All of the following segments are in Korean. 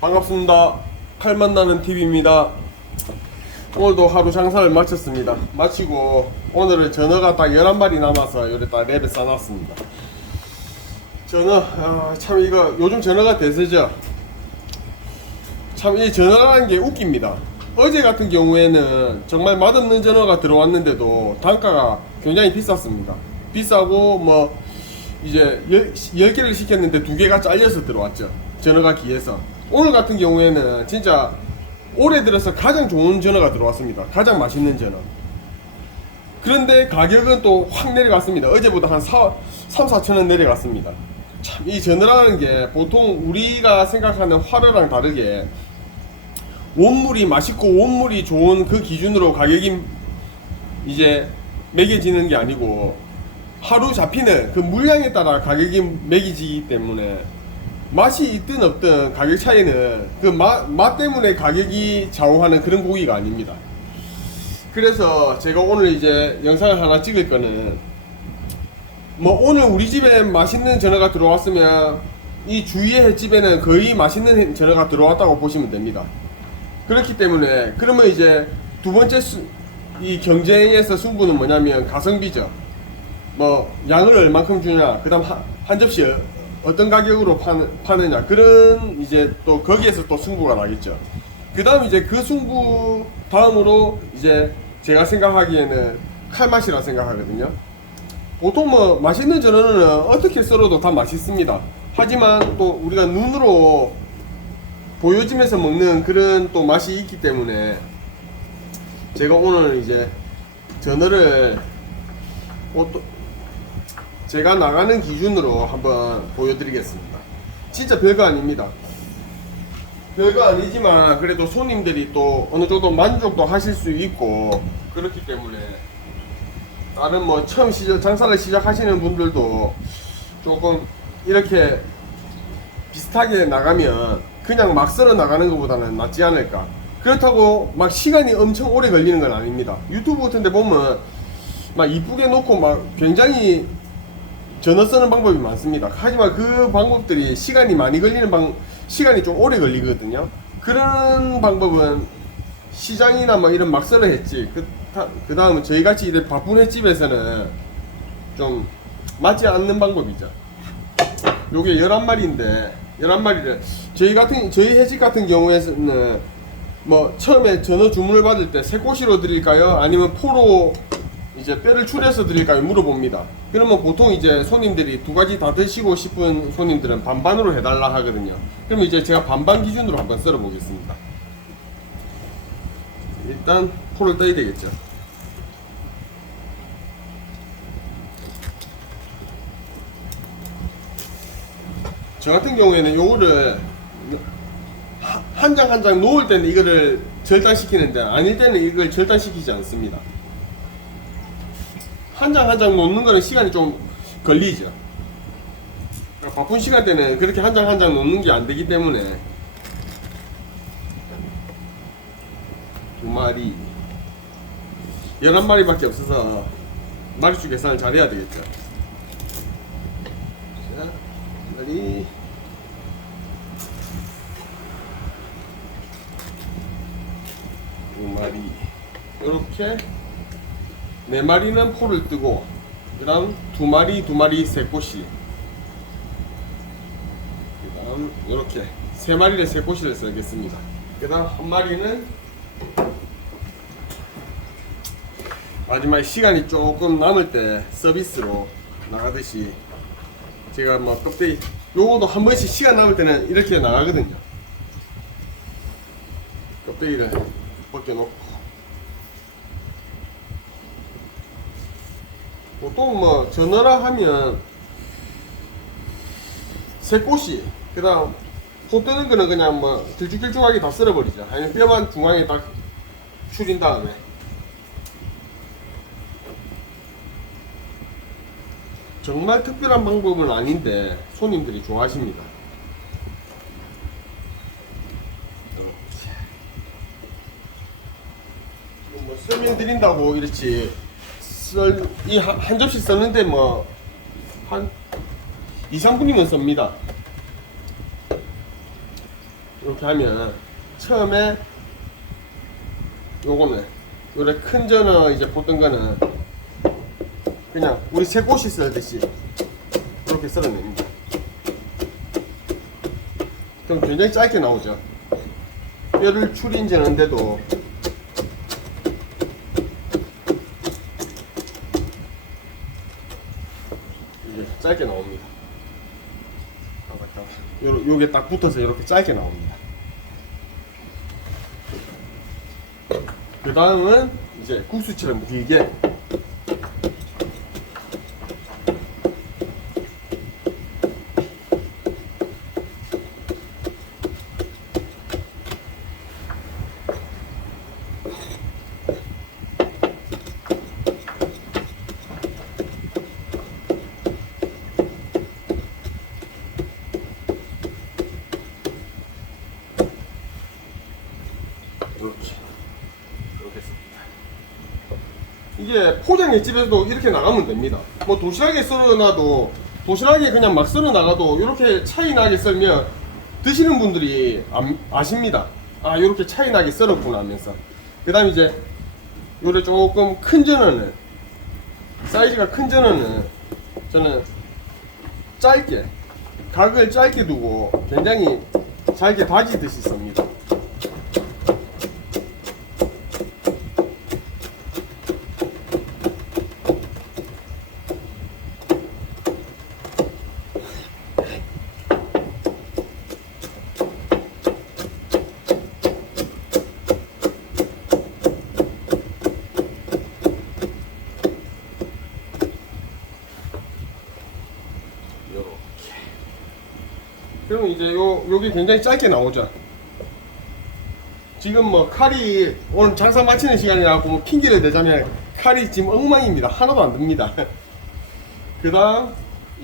반갑습니다. 칼 만나는 TV입니다. 오늘도 하루 장사를 마쳤습니다. 마치고 오늘은 전어가 딱 11마리 남아서 요래 딱 랩에 싸놨습니다. 전어, 아, 참 이거 요즘 전어가 대세죠. 참 이 전어라는 게 웃깁니다. 어제 같은 경우에는 정말 맛없는 전어가 들어왔는데도 단가가 굉장히 비쌌습니다. 비싸고 뭐 이제 10, 개를 시켰는데 두 개가 잘려서 들어왔죠. 전어가 귀해서. 오늘 같은 경우에는 진짜 올해 들어서 가장 좋은 전어가 들어왔습니다. 가장 맛있는 전어. 그런데 가격은 또 확 내려갔습니다. 어제보다 한 4, 3, 4천 원 내려갔습니다. 참, 이 전어라는 게 보통 우리가 생각하는 화로랑 다르게 원물이 맛있고 원물이 좋은 그 기준으로 가격이 이제 매겨지는 게 아니고 하루 잡히는 그 물량에 따라 가격이 매기지기 때문에 맛이 있든 없든 가격 차이는 그 맛 맛 때문에 가격이 좌우하는 그런 고기가 아닙니다. 그래서 제가 오늘 이제 영상을 하나 찍을 거는 뭐 오늘 우리 집에 맛있는 전어가 들어왔으면 이 주위의 횟집에는 거의 맛있는 전어가 들어왔다고 보시면 됩니다. 그렇기 때문에 그러면 이제 두 번째 수, 이 경쟁에서 승부는 뭐냐면 가성비죠. 뭐 양을 얼만큼 주냐, 그다음 한, 한 접시 어- 어떤 가격으로 파는, 파느 냐 그런 이제 또 거기에서 또 승부가 나겠죠. 그 다음 이제 그 승부 다음으로 이제 제가 생각하기에는 칼맛이라 생각하거든요. 보통 뭐 맛있는 전어는 어떻게 썰어도 다 맛있습니다. 하지만 또 우리가 눈으로 보여지면서 먹는 그런 또 맛이 있기 때문에 제가 오늘 이제 전어를 어, 또 제가 나가는 기준으로 한번 보여드리겠습니다. 진짜 별거 아닙니다. 별거 아니지만 그래도 손님들이 또 어느 정도 만족도 하실 수 있고 그렇기 때문에 다른 뭐 처음 시작 장사를 시작하시는 분들도 조금 이렇게 비슷하게 나가면 그냥 막 썰어 나가는 것보다는 낫지 않을까. 그렇다고 막 시간이 엄청 오래 걸리는 건 아닙니다. 유튜브 같은 데 보면 막 이쁘게 놓고 막 굉장히 전어 쓰는 방법이 많습니다. 하지만 그 방법들이 시간이 많이 걸리는 방, 시간이 좀 오래 걸리거든요. 그런 방법은 시장이나 뭐 이런 막 썰어 했지. 그, 다, 그 다음은 저희 같이 이제 바쁜 횟집에서는 좀 맞지 않는 방법이죠. 요게 11마리인데 11마리를 저희 같은 저희 해직 같은 경우에는 뭐 처음에 전어 주문을 받을 때 새꼬시로 드릴까요? 아니면 포로 이제 뼈를 추려서 드릴까요? 물어봅니다. 그러면 보통 이제 손님들이 두 가지 다 드시고 싶은 손님들은 반반으로 해달라 하거든요. 그러면 이제 제가 반반 기준으로 한번 썰어 보겠습니다. 일단 포를 떠야 되겠죠. 저 같은 경우에는 요거를 한 장 한장 놓을 때는 이거를 절단시키는데 아닐 때는 이걸 절단시키지 않습니다. 한 장 한 장 놓는 거는 시간이 좀 걸리죠. 바쁜 시간대는 그렇게 한 장 한 장 놓는 게 안 되기 때문에 두 마리, 열한 마리밖에 없어서 마리수 계산을 잘해야 되겠죠. 자, 마리. 두 마리. 이렇게 네 마리는 포를 뜨고 그다음 두 마리 두 마리 세 꼬시 그다음 이렇게 세 마리를 세 꼬시를 써야겠습니다. 그다음 한 마리는 마지막에 시간이 조금 남을 때 서비스로 나가듯이 제가 뭐 껍데기 요거도 한 번씩 시간 남을 때는 이렇게 나가거든요. 껍데기를 벗겨놓고 보통 뭐 전어라 하면 새꼬시 그다음 포 뜨는 거는 그냥 뭐 길쭉길쭉하게 다 썰어버리죠. 아니면 뼈만 중앙에 딱 추린 다음에. 정말 특별한 방법은 아닌데 손님들이 좋아하십니다. 뭐 설명드린다고 이렇지 썰, 이한 접시 썼는데 뭐, 한 2, 3분이면 씁니다. 이렇게 하면 처음에 요거는 요래 큰 전어 이제 보던 거는 그냥 우리 새꼬시 썰듯이 이렇게 썰어냅니다. 그럼 굉장히 짧게 나오죠. 뼈를 추린지는데도 이게 짧게 나옵니다. 요, 요게 딱 붙어서 이렇게 짧게 나옵니다. 그 다음은 이제 국수처럼 길게 이게 포장의 집에서도 이렇게 나가면 됩니다. 뭐 도시락에 썰어놔도 도시락에 그냥 막 썰어 나가도 이렇게 차이 나게 썰면 드시는 분들이. 아 이렇게 차이 나게 썰었구나 하면서. 그다음 이제 요래 조금 큰 전어는 사이즈가 큰 전어는 저는 짧게 각을 짧게 두고 굉장히 잘게 다지듯이 씁니다. 요렇게. 그럼 이제 요 요게 굉장히 짧게 나오죠. 지금 뭐 칼이 오늘 장사 마치는 시간이라고 뭐 핑계를 대자면 칼이 지금 엉망입니다. 하나도 안 듭니다. 그다음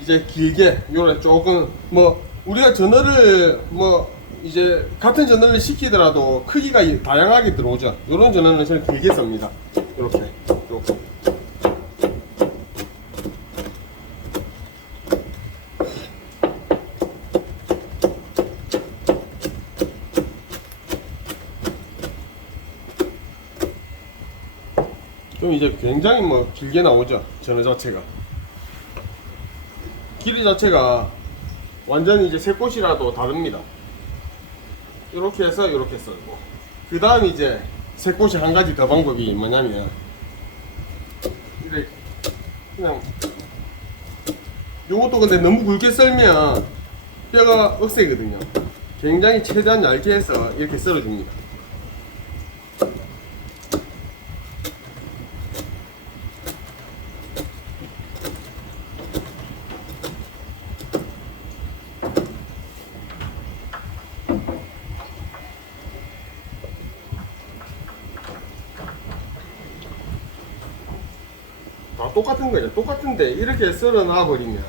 이제 길게 요래 조금 뭐 우리가 전어를 뭐 이제 같은 전어를 시키더라도 크기가 이- 다양하게 들어오죠. 요런 전어는 저는 길게 씁니다. 이렇게. 그럼 이제 굉장히 뭐 길게 나오죠 전어 자체가. 길이 자체가 완전히 이제 새 꽃이라도 다릅니다. 이렇게 해서 이렇게 썰고. 그 다음 이제 새 꽃이 한 가지 더 방법이 뭐냐면 이렇게 그냥 요것도 근데 너무 굵게 썰면 뼈가 억세거든요. 굉장히 최대한 얇게 해서 이렇게 썰어줍니다 다 똑같은 거예요. 똑같은데 이렇게 썰어 놔 버리면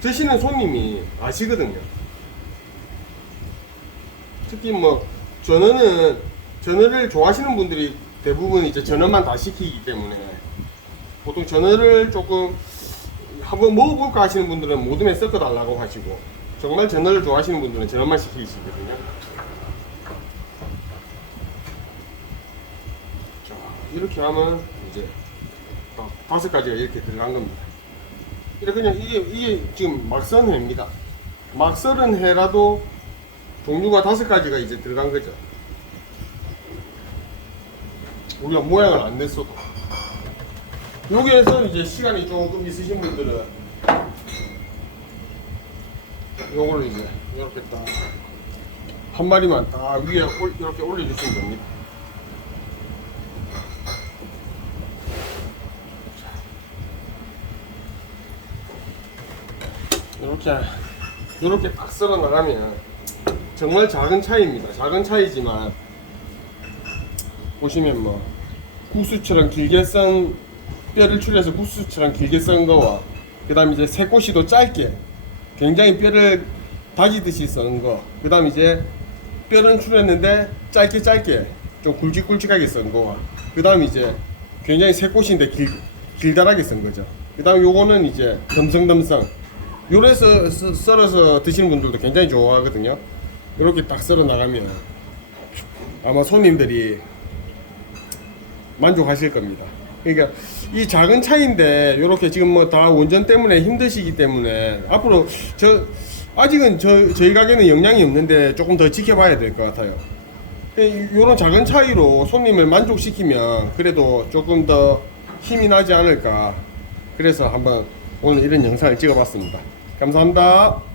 드시는 손님이 아시거든요. 특히 뭐 전어는 전어를 좋아하시는 분들이 대부분 이제 전어만 다 시키기 때문에 보통 전어를 조금 한번 먹어볼까 하시는 분들은 모둠에 섞어 달라고 하시고 정말 전어를 좋아하시는 분들은 전어만 시키시거든요. 자 이렇게 하면 이제 다- 다섯 가지가 이렇게 들어간 겁니다. 이렇게 그냥 이게 이게 지금 막 썰은 해입니다. 막 썰은 해라도 종류가 다섯 가지가 이제 들어간 거죠. 우리가 모양을 안 냈어도. 여기에서 이제 시간이 조금 있으신 분들은 요거를 이제 이렇게 딱 한 마리만 딱 위에 올, 이렇게 올려주시면 됩니다. 이렇게 이렇게 딱 썰어 나가면 정말 작은 차이입니다. 작은 차이지만 보시면 뭐 국수처럼 길게 썬 뼈를 추려서 국수처럼 길게 썬 거와 그 다음 이제 새꼬시도 짧게 굉장히 뼈를 다지듯이 썬 거. 그 다음 이제 뼈는 추렸는데 짧게 짧게 좀 굵직굵직하게 썬 거와 그 다음 이제 굉장히 새꼬시인데 길 길다랗게 썬 거죠. 그 다음 요거는 이제 덤성덤성 요래서 썰어서 드시는 분들도 굉장히 좋아하거든요. 이렇게 딱 썰어 나가면 아마 손님들이 만족하실 겁니다. 그러니까 이 작은 차인데 이렇게 지금 뭐 다 운전 때문에 힘드시기 때문에 앞으로 저 아직은 저 저희 가게는 영향이 없는데 조금 더 지켜봐야 될 것 같아요. 이런 작은 차이로 손님을 만족시키면 그래도 조금 더 힘이 나지 않을까. 그래서 한번 오늘 이런 영상을 찍어봤습니다. 감사합니다.